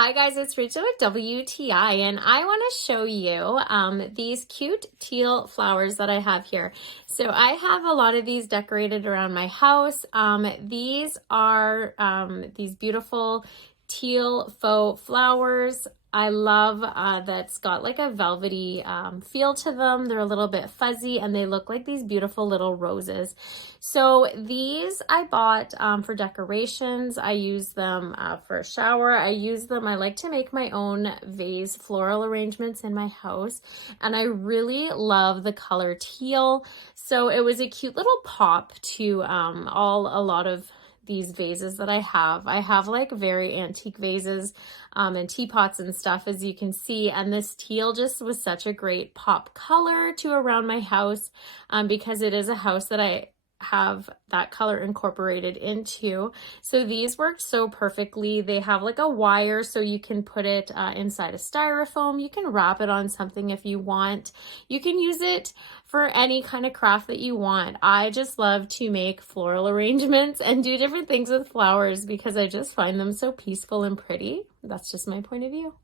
Hi guys, it's Rachel with WTI and I want to show you these cute teal flowers that I have here. So I have a lot of these decorated around my house. These are these beautiful teal faux flowers. I love that's got like a velvety feel to them. They're a little bit fuzzy and they look like these beautiful little roses. So these I bought for decorations. I use them for a shower. I like to make my own vase floral arrangements in my house. And I really love the color teal. So it was a cute little pop to a lot of these vases that I have. I have like very antique vases and teapots and stuff, as you can see, and this teal just was such a great pop color to around my house because it is a house that I have that color incorporated into. So these worked so perfectly. They have like a wire so you can put it inside a styrofoam. You can wrap it on something if you want. You can use it for any kind of craft that you want. I just love to make floral arrangements and do different things with flowers because I just find them so peaceful and pretty. That's just my point of view.